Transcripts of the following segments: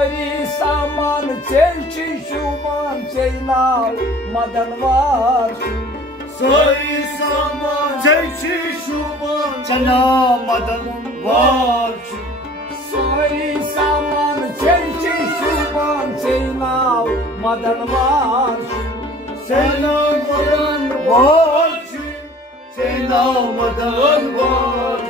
सारी सामान चेची शुमान चेनाव मदनवार सारी सामान चेची शुमान चेनाव मदनवार सारी सामान चेची शुमान चेनाव मदनवार चेनाव मदनवार चेनाव मदनवार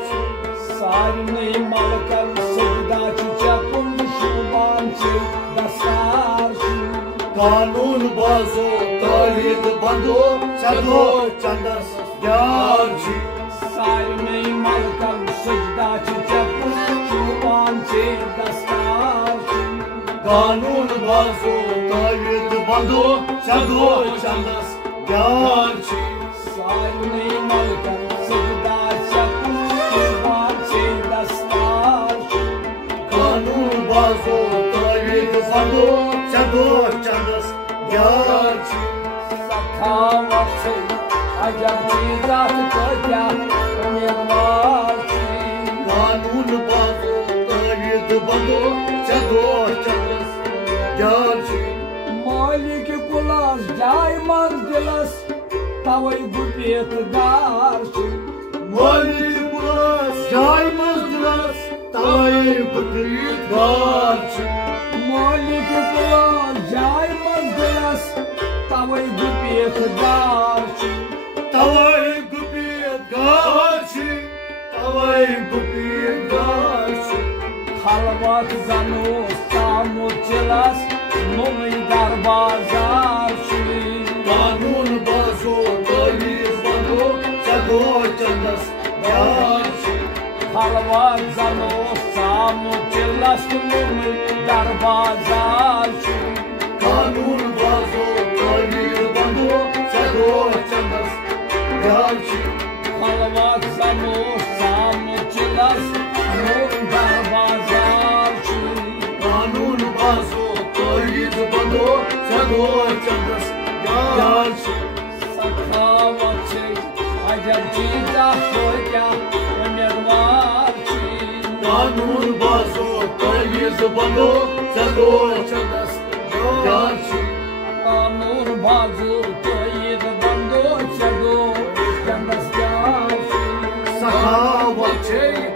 सारने मलकल सजदा चपुन शुमान चे दस्तार कानून बाजो तालीद बंदो चदो चंदस यार सारने मलकल सजदा चपुन शुमान चे दस्तार कानून बाजो तालीद बंदो चदो चंदस यार सारने मलकल सजदा चपुन शुमान चे दस्तार कानून बाजो तालीद बंदो चदो चंदस यार सखावत अजब चीज़ात को क्या उम्मीदवार कानून बाजो तालीद बंदो चदो चंदस यार मालिक कुलास जाय मंजिलस तवै गुपेत दार मालिक कुलास जाय मंजिलस तवै गुपेत दार मालिक कुलास जाय मंजिलस तवै गुपेत दार तवै गुपेत दार तवै गुपेत दार खलवत जनो सामुचलस मुमई दरबाजार कानून बाजो तालीद बंदो चदो चंदस यार खलवत जनो सामुचलस मुमई दरबाजार कानून बाजो तालीद बंदो चदो चंदस यार खलवत जनो सामुचलस मुमई दरबाजार कानून बाजो तालीद बंदो चदो चंदस यार सखावत अजब चीज़ात को क्या उम्मीदवार कानून बाजो तालीद बंदो चदो चंदस यार कानून बाजो तालीद बंदो चदो चंदस यार सखावत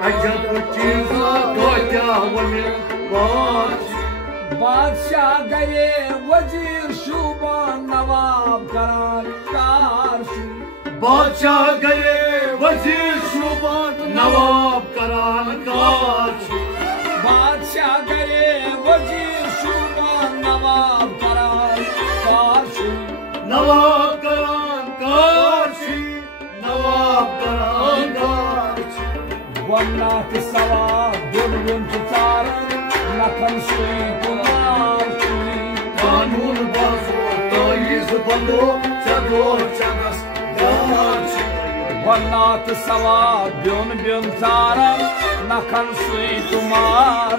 अजब चीज़ात को क्या उम्मीदवार बादशाह गए वजीर शुबान नवाब करार कार बादशाह गए वजीर शुबान नवाब करार कार बादशाह गए वजीर शुबान नवाब करार कार नवाब करार कार नवाब करार कार वन्नात सवाब दुर्गुन चारण नखन सुई कुमार कानून बाजो तालीद बंदो चदो चंदस यार वन्नात सवाब ब्योन ब्योन चारण नखन सुई कुमार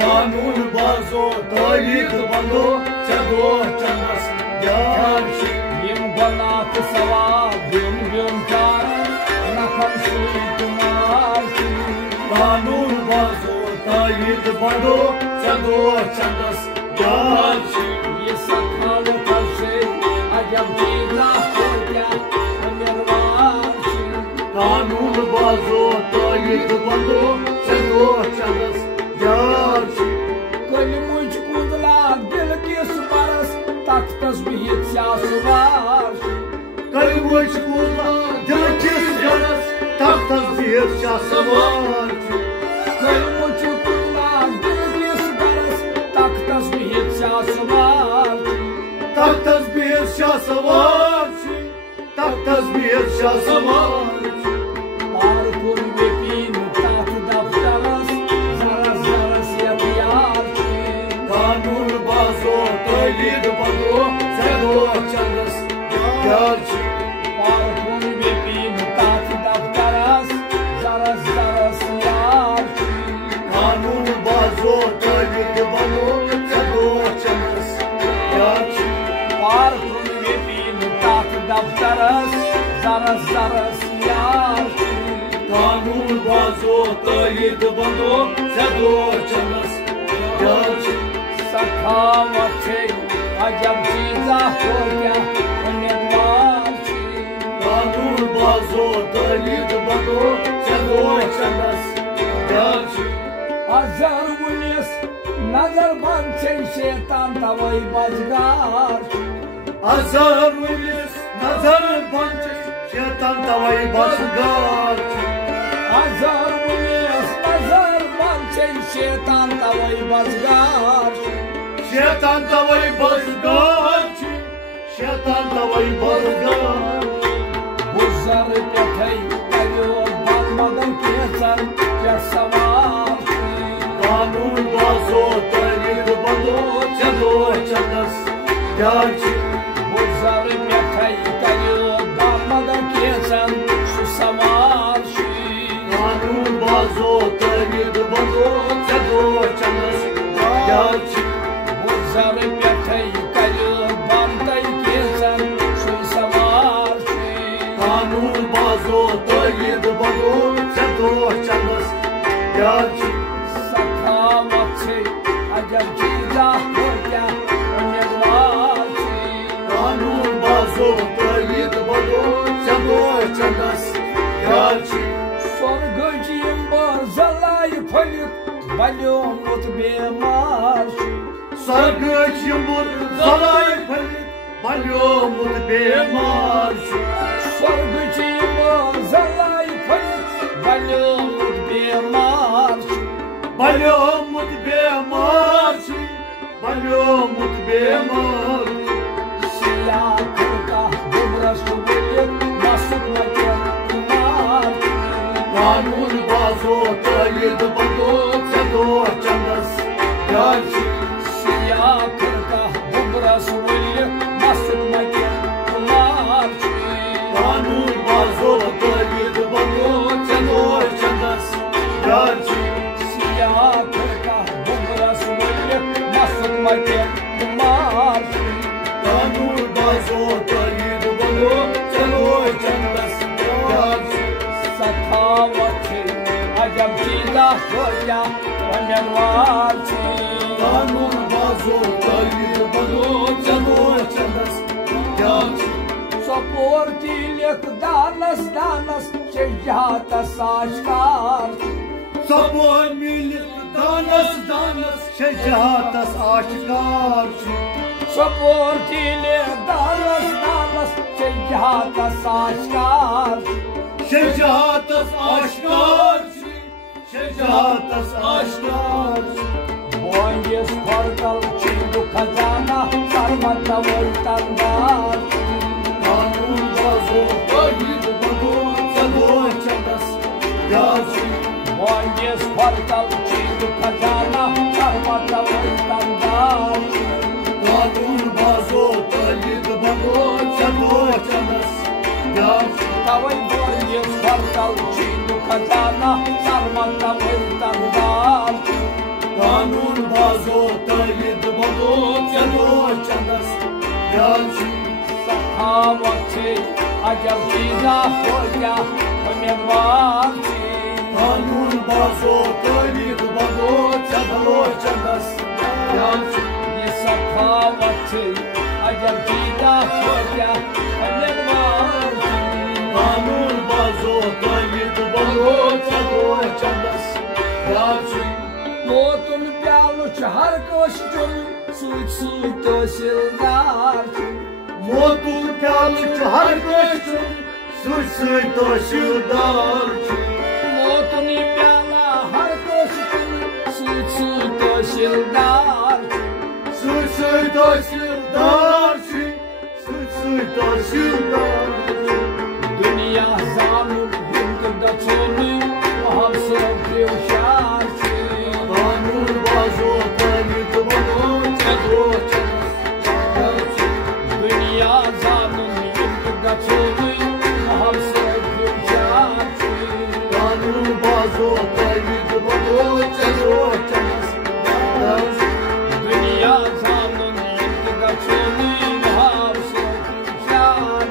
कानून बाजो तालीद बंदो चदो चंदस यार यम वन्नात सवाब ब्योन ब्योन चारण नखन सुई कुमार कानून बाजो तालीद बंदो चदो चंदस यार ये सखावत से अजब चीज़ात को क्या उम्मीदवार कानून बाजो तालीद बंदो चदो चंदस यार कल मुझ कुदला दिल किस बरस तख्तस बिहित शासवार कल मुझ कुदला दिल किस बरस तख्तस बिहित शासवार कल मुझ कुदला दिल किस बरस तख्तस बिहित शासवार तख्तस बिहित शासवार तख्तस बिहित शासवार पार कुल बेपीन तात दफ्तरस जरस जरस यार कानून बाजो तालीद बंदो चदो चंदस यार पार कुल बेपीन तात दफ्तरस जरस जरस यार कानून बाजो तालीद बंदो चदो चंदस यार पार कुल बेपीन तात दफ्तरस जरस जरस यार कानून बाजो तालीद बंदो चदो चंदस यार सखावत अजब चीजा हो क्या उम्मीदवार कानून बाजो तरीद बनो चलो चलस अजर वुनिस नजर बंद शैतान तवई बजगार अजर वुनिस नजर बंद शैतान तवई बजगार अजर वुनिस नजर बंद शैतान तवई बजगार शैतान तवई बजगार शैतान तवई बजगार बुजर पेठै करियो बल मगन केचन क्या सवार कानून बाजो तरीद बनो चलो चलस बुजर पेठै करियो बल मगन केचन सवार कानून बाजो तरीद बनो चलो चलस बुजर पेठै करियो बंदै केचन सवार कानून बाजो तरीद बनो चलो चलस सखावत अजब चीजा हो क्या उम्मीदवार कानून बाजो तरीद बनो चलो चलस स्वर्गच यम जलाई फलित बलियोमुत बेमार स्वर्गच यम जलाई फलित बलियोमुत बेमार स्वर्गच यम जलाई फलित बलियोमुत बेमार बलियोमुत बेमार बलियोमुत बेमार सिया का दुबरस बुलित मसुक मकन कुमार कानून बाजो तरीद बनो चलो चलस सिया का दुबरस बुलित मसुक मकन कुमार कानून बाजो तरीद बनो चलो चलस सिया का दुबरस बुलित मसुक मकन कुमार कानून बाजो तरीद बनो चलो चलस सखावत अजब चीजा हो क्या उम्मीदवार कानून बाजो तरीद बनो चलो चलस सपोर तिलक दानस दानस शजातस आश्कार सपोर मिलित दानस दानस शजातस आश्कार सपोर तिलक दानस दानस शजातस आश्कार शजातस आश्कार शजातस आश्कार बोंगिस फर्कल चिंदु खजाना सरमत वैतंदार कानून बाजो तरीद बनो चलो चलस बोंगिस फर्कल चिंदु खजाना सरमत वैतंदार कानून बाजो तरीद बनो चलो चलस तवई बोंगिस फर्कल चिंदु खजाना सरमत वैतंदार कानून बाजो तरीद बनो चलो चलस सखावत अजब चीजा हो क्या उम्मीदवार कानून बाजो तरीद बनो चलो चलस ये सखावत अजब चीजा हो क्या उम्मीदवार कानून बाजो तरीद बनो चलो चलस मोतुन प्यालु हर कोश चुन सूच सूच तहसीलदार मोतुन प्यालु हर कोश सूच सूच तहसीलदार मोतुन प्याला हर कोश चुन सूच सूच तहसीलदार सूच सूच तहसीलदार सूच सूच तहसीलदार दुनिया जानू हिंद दछोनी हम सब प्रियशार कानून बाजो तरीद बनो चलो चलस दुनिया जानू हिंद दछोनी हम सब प्रियशार कानून बाजो तरीद बनो चलो चलस दुनिया जानू हिंद दछोनी हम सब प्रियशार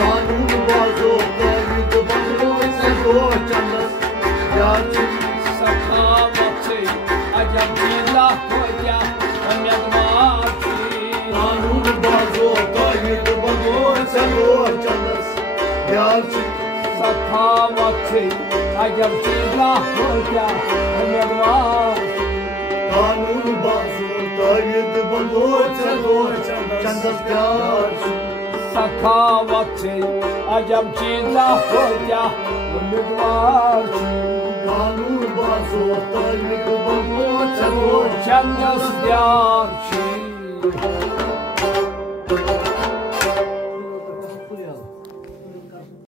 कानून बाजो तरीद बनो चलो चलस सखावत अजब चीजा हो क्या उम्मीदवार कानून बाजो तायद बनो चलो चंदस प्यार सखावत अजब चीजा हो क्या उम्मीदवार कानून बाजो तायद बनो चलो चंदस प्यार सखावत अजब चीजा हो क्या उम्मीदवार कानून बाजो तायद बनो चलो चंदस प्यार